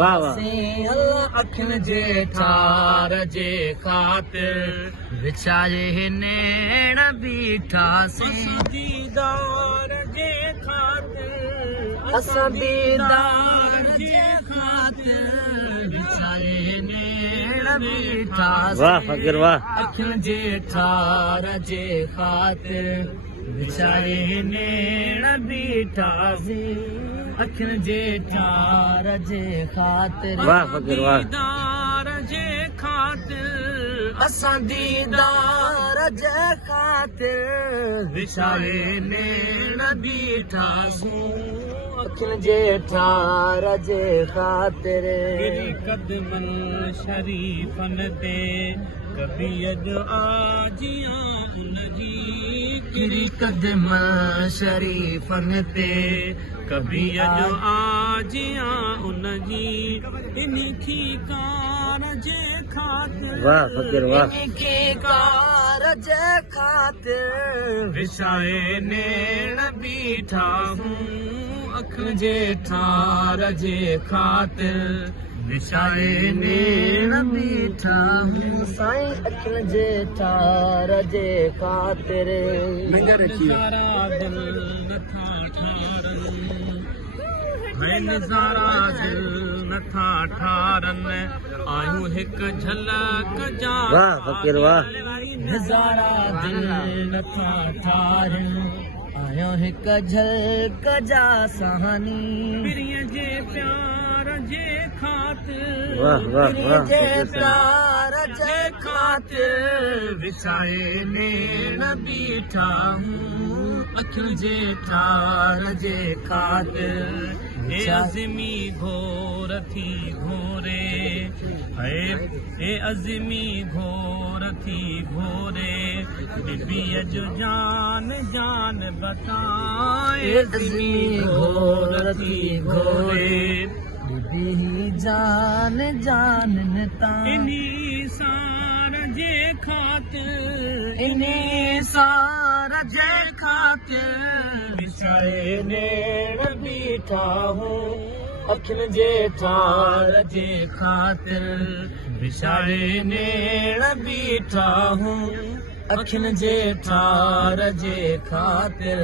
वाह वाह अखियुनि जे ठार जे ख़ातिर विछाए नेण बीठासीं दीदार जे ख़ातिर असां दीदार जे ख़ातिर विछाए नेण बीठासीं वाह फकीर वाह अखियुनि जे ठार जे ख़ातिर विछाए नेण बीठासीं अखियुनि जे ठार जे ख़ातिर वाह फकीर वाह दीदार जे ख़ातिर असां दीदार जे ख़ातिर विछाए नेण बीठासीं अखियुनि जे ठार जे ख़ातिर क़दमनि शरीफ़नि ते कबीर जो आजियां उनजी किरी क़दम शरीफ़नि ते कबीर जो आजियां उनजी इनकी कार जे ख़ातिर वाह फकीर वाह इनकी कार जे ख़ातिर विछाए नेण बीठा हूं अखियुनि जे ठार जे ख़ातिर विछाए नेण बीठा हूं साईं अखियुनि जे ठार जे ख़ातिर नज़ारा दिल नथा ठारनि आयूं हिकु झलक जा वाह फकीर वाह नज़ारा दिल नथा ठारनि आयूं हिकु झलक जा सहानी पिरीअ जे प्यार जे ख़ातिर वाह वाह वाह जे प्यार जे ख़ातिर विछाए नेण बीठा हूं अखियुनि जे ठार जे ख़ातिर हे अज़मी घोर थी घोरे हे अज़मी घोर थी घोरे बीबीअ जो जान जान बताए अज़मी घोर थी घोरे बीबी जान जान इन्ही सार जे ख़ातिर इन्ही सार जे ख़ातिर विछाए नेण बीठा हूं अखियुनि जे ठार जे ख़ातिर विछाए नेण बीठा हूं अखियुनि जे ठार जे ख़ातिर